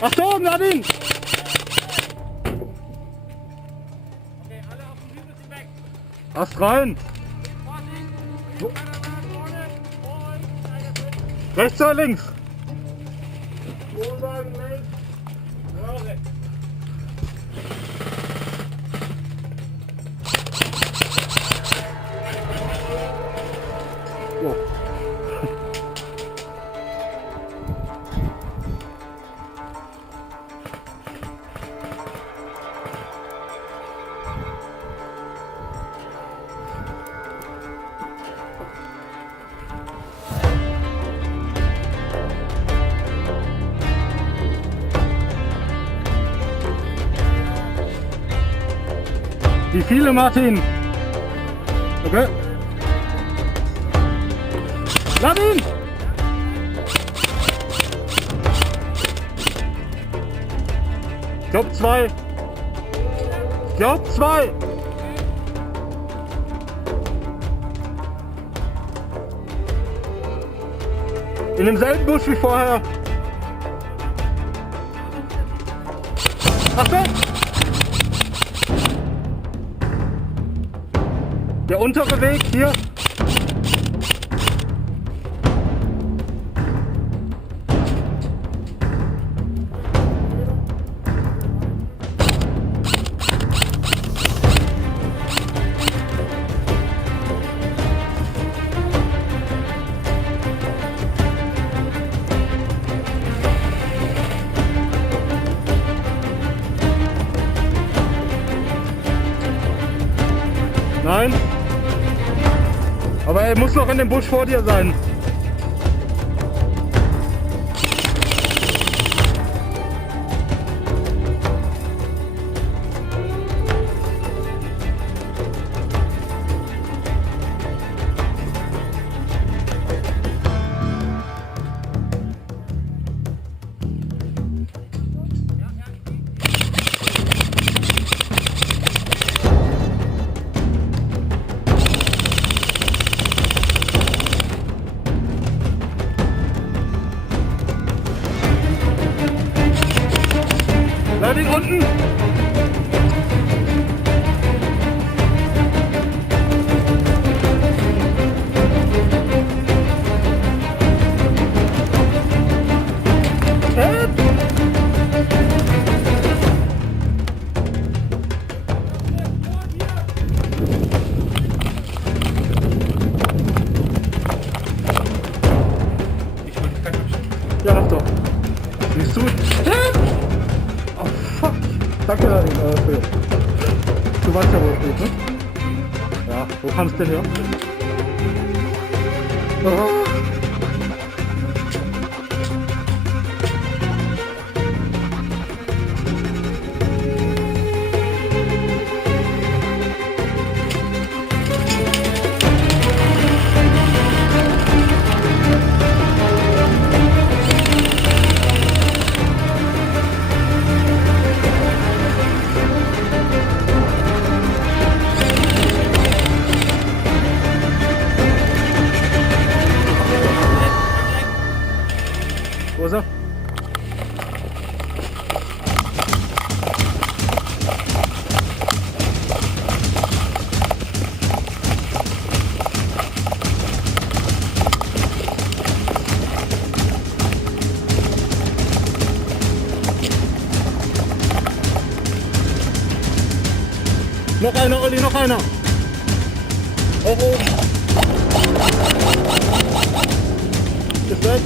Achtung, Nadine! Okay, alle auf dem Hügel sind weg. Ast rein! Vorsicht! Rechts oder links? Wohnwagen links. Okay. Oh. Wie viele, Martin? Okay. Nadine! Ich glaube 2. Ich glaube 2. In demselben Busch wie vorher. Achtung! Der untere Weg hier. Nein. Aber er muss noch in dem Busch vor dir sein. Landing unten! Ja, mach doch. Siehst du? Oh, fuck. Danke, Nadine. Du weißt ja, wo es steht, ne? Ja, wo kamst du denn her? Oh. Wo ist er? Noch einer, Olli, noch einer. Auch oben. Ist weg.